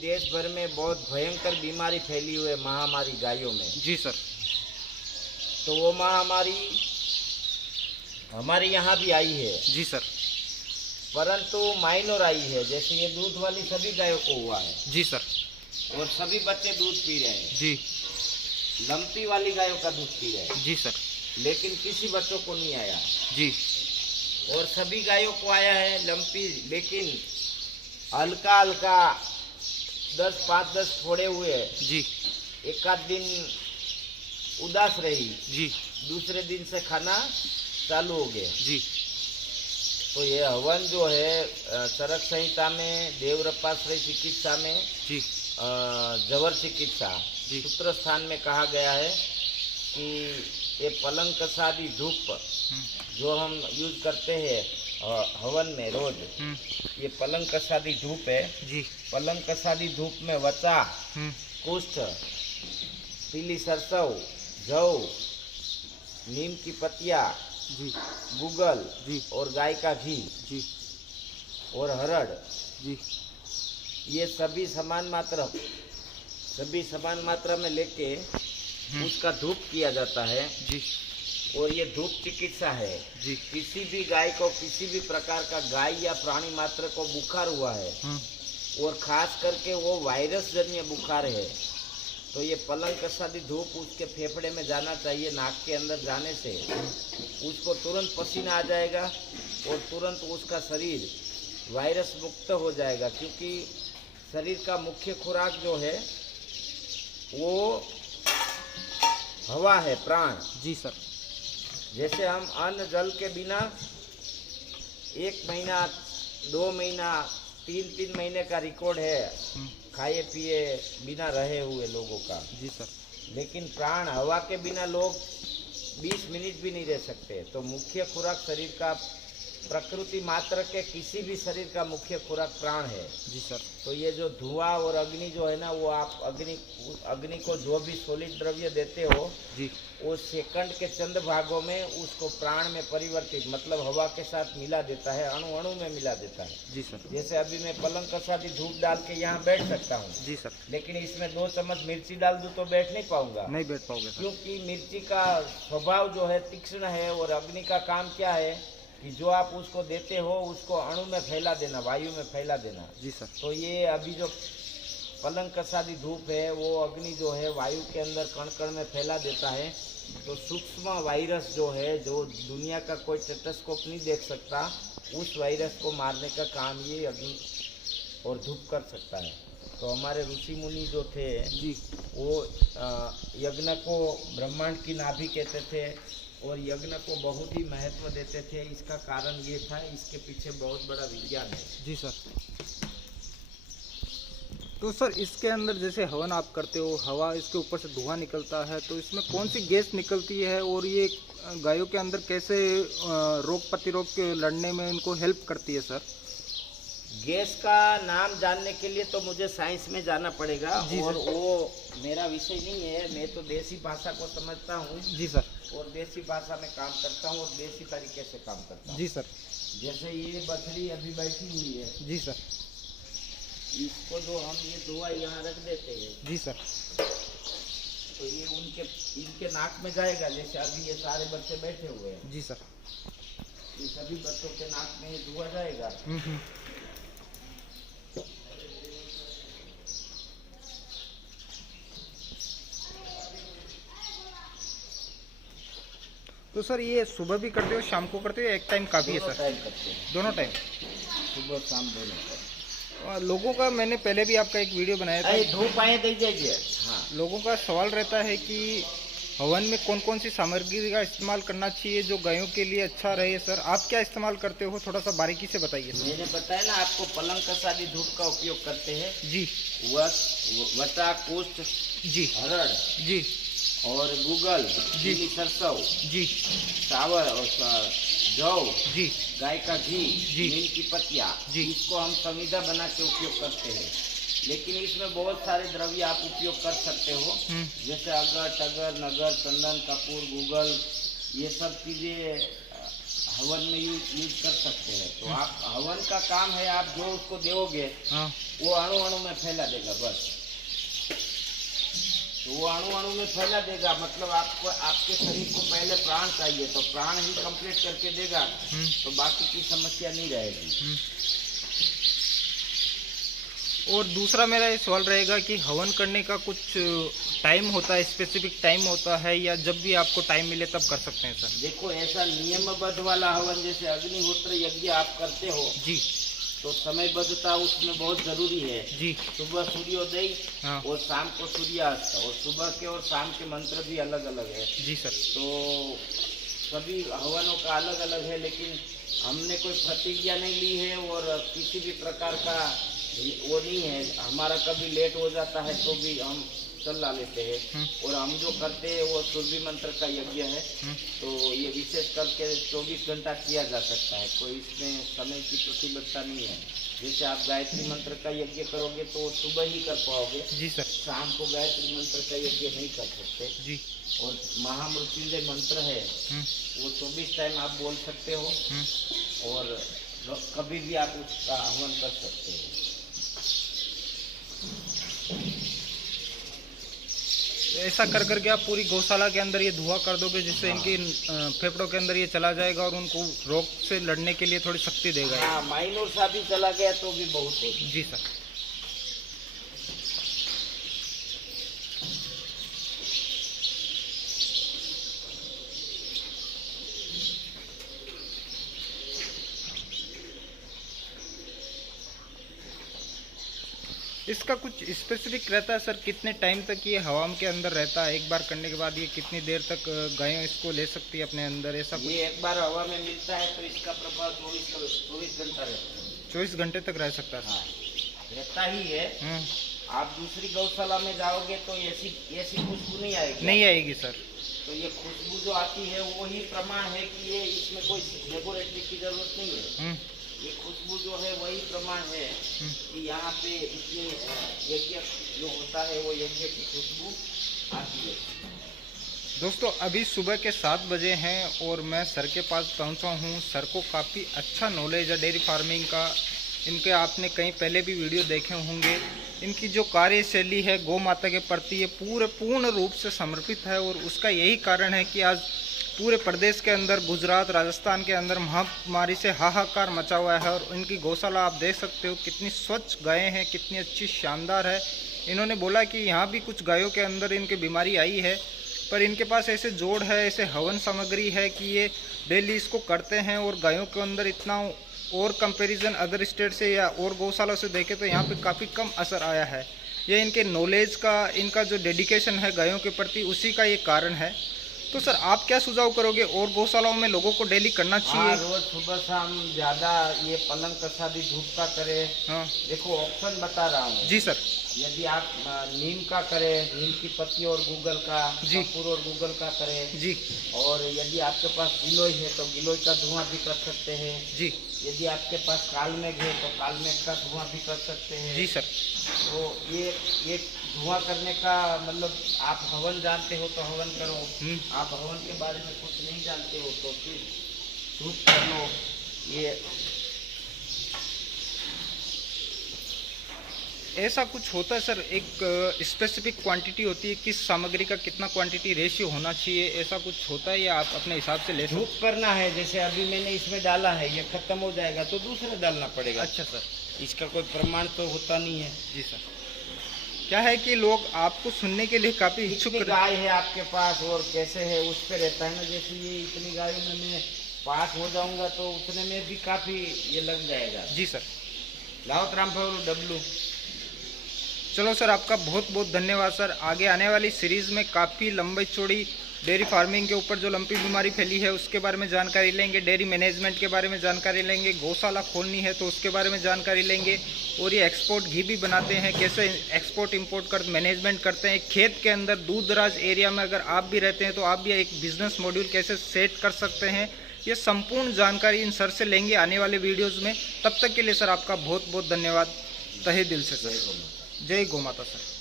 देश भर में बहुत भयंकर बीमारी फैली हुई है, महामारी गायों में। जी सर। तो वो महामारी हमारे यहाँ भी आई है। जी सर। परंतु माइनर आई है। जैसे ये दूध वाली सभी गायों को हुआ है। जी सर। और सभी बच्चे दूध पी रहे हैं। जी। लंपी वाली गायों का दूध पी रहे हैं। जी सर। लेकिन किसी बच्चों को नहीं आया। जी। और सभी गायों को आया है लंपी, लेकिन हल्का हल्का 5-10 फोड़े हुए। जी। एक आध दिन उदास रही, जी। दूसरे दिन से खाना चालू हो गया। जी। तो ये हवन जो है चरक संहिता में, देवरपाश्रय चिकित्सा में, जी। जवर चिकित्सा जी। सूत्र स्थान में कहा गया है कि ये पलंग कसादी धूप जो हम यूज करते हैं हवन में रोज, ये पलंग कसादी धूप है। जी। पलंग कसादी धूप में वचा, कुष्ठ, पीली सरसों, जौ, नीम की पत्तियाँ, जी। गूगल, जी। और गाय का घी, जी। और हरड़, जी। ये सभी समान मात्रा में लेके उसका धूप किया जाता है। जी। और ये धूप चिकित्सा है। जी। किसी भी गाय को, किसी भी प्रकार का गाय या प्राणी मात्र को बुखार हुआ है, और खास करके वो वायरस जन्य बुखार है, तो ये पलंग कसादी धूप उसके फेफड़े में जाना चाहिए। नाक के अंदर जाने से उसको तुरंत पसीना आ जाएगा और तुरंत उसका शरीर वायरस मुक्त हो जाएगा। क्योंकि शरीर का मुख्य खुराक जो है वो हवा है, प्राण। जी सर। जैसे हम अन्न जल के बिना 1 महीना, 2 महीना, 3 महीने का रिकॉर्ड है खाए पिए बिना रहे हुए लोगों का। जी सर। लेकिन प्राण हवा के बिना लोग 20 मिनट भी नहीं रह सकते। तो मुख्य खुराक शरीर का, प्रकृति मात्र के किसी भी शरीर का मुख्य खुराक प्राण है। जी सर। तो ये जो धुआं और अग्नि जो है ना, वो आप अग्नि को जो भी सॉलिड द्रव्य देते हो, जी, वो सेकंड के चंद भागों में उसको प्राण में परिवर्तित, मतलब हवा के साथ मिला देता है, अणु अणु में मिला देता है। जी सर। जैसे अभी मैं पलंग कसादी धूप डाल के यहाँ बैठ सकता हूँ। जी सर। लेकिन इसमें 2 चम्मच मिर्ची डाल दूँ तो बैठ नहीं पाऊंगा। नहीं बैठ पाओगे सर। क्योंकि मिर्ची का स्वभाव जो है तीक्ष्ण है, और अग्नि का काम क्या है कि जो आप उसको देते हो उसको अणु में फैला देना, वायु में फैला देना। जी सर। तो ये अभी जो पलंग कसादी धूप है, वो अग्नि जो है वायु के अंदर कण कण में फैला देता है। तो सूक्ष्म वायरस जो है, जो दुनिया का कोई स्टेथोस्कोप नहीं देख सकता, उस वायरस को मारने का काम ये अग्नि और धूप कर सकता है। तो हमारे ऋषि मुनि जो थे जी, वो यज्ञ को ब्रह्मांड की नाभि कहते थे, और यज्ञ को बहुत ही महत्व देते थे। इसका कारण ये था, इसके पीछे बहुत बड़ा विज्ञान है। जी सर। तो सर इसके अंदर जैसे हवन आप करते हो, हवा इसके ऊपर से धुआं निकलता है, तो इसमें कौन सी गैस निकलती है, और ये गायों के अंदर कैसे रोग प्रतिरोध के लड़ने में इनको हेल्प करती है सर? गैस का नाम जानने के लिए तो मुझे साइंस में जाना पड़ेगा, और वो मेरा विषय नहीं है। मैं तो देसी भाषा को समझता हूँ। जी सर। और देसी भाषा में काम करता हूँ, और देसी तरीके से काम करता हूँ। जी सर। जैसे ये बछड़ी अभी बैठी हुई है। जी सर। इसको जो हम ये धुआं यहाँ रख देते हैं। जी सर। तो ये इनके नाक में जाएगा। जैसे अभी ये सारे बच्चे बैठे हुए हैं। जी सर। ये सभी बच्चों के नाक में ये धुआं जाएगा। तो सर ये सुबह भी करते हो, शाम को करते हो, एक टाइम काफ़ी है सर? टाइम करते हैं। दोनों टाइम, सुबह शाम दोनों टाइम। लोगों का, मैंने पहले भी आपका एक वीडियो बनाया था, धूप आए दे दीजिए। हाँ, लोगों का सवाल रहता है कि हवन में कौन कौन सी सामग्री का इस्तेमाल करना चाहिए जो गायों के लिए अच्छा रहे। सर आप क्या इस्तेमाल करते हो, थोड़ा सा बारीकी से बताइए। मैंने बताया ना आपको, पलंग कसादी धूप का उपयोग करते हैं। जी। वटा, कुष्ठ, जी, हरड़, जी, और गूगल, जी, पीली सरसों, जी, चावल और जौ, जी, गाय का घी, जी, नीम की पत्तियाँ, जी, इसको हम संविदा बना के उपयोग करते हैं। लेकिन इसमें बहुत सारे द्रव्य आप उपयोग कर सकते हो। जैसे अगर, टगर, नगर, चंदन, कपूर, गूगल, ये सब चीज़ें हवन में यूज कर सकते हैं। तो आप हवन का काम है, आप जो उसको दोगे वो अणु अणु में फैला देगा बस। तो वो अणु अणु में फैला देगा, मतलब आपको आपके शरीर को पहले प्राण चाहिए, तो प्राण ही कंप्लीट करके देगा, तो बाकी की समस्या नहीं रहेगी। और दूसरा मेरा ये सवाल रहेगा कि हवन करने का कुछ टाइम होता है, स्पेसिफिक टाइम होता है, या जब भी आपको टाइम मिले तब कर सकते हैं सर? देखो, ऐसा नियमबद्ध वाला हवन जैसे अग्निहोत्र यज्ञ आप करते हो जी, तो समयबद्धता उसमें बहुत जरूरी है जी। सुबह सूर्योदय हाँ और शाम को सूर्यास्त, और सुबह के और शाम के मंत्र भी अलग अलग है। जी सर। तो सभी हवनों का अलग अलग है, लेकिन हमने कोई प्रतिज्ञा नहीं ली है और किसी भी प्रकार का वो नहीं है। हमारा कभी लेट हो जाता है तो भी हम चला लेते हैं, और हम जो करते हैं वो सूर्य मंत्र का यज्ञ है, तो ये विशेष करके 24 घंटा किया जा सकता है, कोई इसमें समय की प्रतिबद्धता नहीं है। जैसे आप गायत्री मंत्र का यज्ञ करोगे तो वो सुबह ही कर पाओगे जी सर। शाम को गायत्री मंत्र का यज्ञ नहीं कर सकते जी। और महामृत्युंजय मंत्र है वो 24 टाइम आप बोल सकते हो, और कभी भी आप उसका हवन कर सकते हो। ऐसा कर करके आप पूरी गौशाला के अंदर ये धुआं कर दोगे, जिससे इनकी फेफड़ों के अंदर ये चला जाएगा और उनको रोग से लड़ने के लिए थोड़ी शक्ति देगा। हाँ, माइनर सा भी चला गया तो भी बहुत है। जी सर। इसका कुछ स्पेसिफिक रहता है सर, कितने टाइम तक ये हवा के अंदर रहता है? एक बार करने के बाद ये कितनी देर तक गायें इसको ले सकती है अपने अंदर? ऐसा कुछ? ये एक बार हवा में मिलता है तो इसका प्रभाव 24 घंटा रहता है। 24 घंटे तक रह सकता है? हाँ, रहता ही है। आप दूसरी गौशाला में जाओगे तो ऐसी खुशबू नहीं आएगी। नहीं आएगी सर। तो ये खुशबू जो आती है वो ही प्रमाण है कि ये इसमें कोई डेकोरेटिव की जरूरत नहीं है। ये खुशबू जो है वही प्रमाण है कि यहाँ पे इसमें यज्ञ जो होता है वो यज्ञ की खुशबू आती है। दोस्तों अभी सुबह के 7 बजे हैं और मैं सर के पास पहुँचा हूँ। सर को काफ़ी अच्छा नॉलेज है डेयरी फार्मिंग का। इनके आपने कहीं पहले भी वीडियो देखे होंगे। इनकी जो कार्यशैली है गौ माता के प्रति ये पूर्ण रूप से समर्पित है, और उसका यही कारण है कि आज पूरे प्रदेश के अंदर, गुजरात, राजस्थान के अंदर महामारी से हाहाकार मचा हुआ है। और इनकी गौशाला आप देख सकते हो कितनी स्वच्छ गायें हैं, कितनी अच्छी शानदार है। इन्होंने बोला कि यहाँ भी कुछ गायों के अंदर इनकी बीमारी आई है, पर इनके पास ऐसे जोड़ है, ऐसे हवन सामग्री है कि ये डेली इसको करते हैं। और गायों के अंदर इतना और कंपैरिजन अदर स्टेट से या और गौशालों से देखें तो यहाँ पे काफ़ी कम असर आया है। ये इनके नॉलेज का, इनका जो डेडिकेशन है गायों के प्रति, उसी का ये कारण है। तो सर आप क्या सुझाव करोगे, और गौशालाओं में लोगों को डेली करना चाहिए? रोज सुबह शाम ज़्यादा ये पलंग कसादी धूप का करे। हाँ देखो ऑप्शन बता रहा हूँ। जी सर। यदि आप नीम का करें, नीम की पत्ती और गूगल का, जी, कपूर और गूगल का करें जी। और यदि आपके पास गिलोय है तो गिलोय का धुआं भी कर सकते हैं जी। यदि आपके पास कालमेघ है तो कालमेघ का धुआं भी कर सकते हैं जी सर। तो ये धुआं करने का मतलब, आप हवन जानते हो तो हवन करो, आप हवन के बारे में कुछ नहीं जानते हो तो फिर धूप कर लो। ये ऐसा कुछ होता है सर, एक स्पेसिफिक क्वांटिटी होती है, किस सामग्री का कितना क्वांटिटी रेशियो होना चाहिए, ऐसा कुछ होता है या आप अपने हिसाब से ले सकते? धूप करना है, जैसे अभी मैंने इसमें डाला है, ये खत्म हो जाएगा तो दूसरा डालना पड़ेगा। अच्छा सर। इसका कोई प्रमाण तो होता नहीं है। जी सर। क्या है कि लोग आपको सुनने के लिए काफ़ी इच्छुक। गाय है आपके पास और कैसे है उस पर रहता है ना। जैसे ये इतनी गायों में मैं पास हो जाऊंगा तो उतने में भी काफ़ी ये लग जाएगा। जी सर। लाओ रामफल डब्लू। चलो सर, आपका बहुत बहुत धन्यवाद सर। आगे आने वाली सीरीज़ में काफ़ी लंबी चौड़ी डेयरी फार्मिंग के ऊपर जो लंपी बीमारी फैली है उसके बारे में जानकारी लेंगे, डेयरी मैनेजमेंट के बारे में जानकारी लेंगे, गौशाला खोलनी है तो उसके बारे में जानकारी लेंगे, और ये एक्सपोर्ट घी भी बनाते हैं, कैसे एक्सपोर्ट इंपोर्ट कर मैनेजमेंट करते हैं। खेत के अंदर दूर दराज एरिया में अगर आप भी रहते हैं तो आप भी एक बिजनेस मॉड्यूल कैसे सेट कर सकते हैं, ये संपूर्ण जानकारी इन सर से लेंगे आने वाले वीडियोज़ में। तब तक के लिए सर आपका बहुत बहुत धन्यवाद तहे दिल से सर। जय गौ माता सर।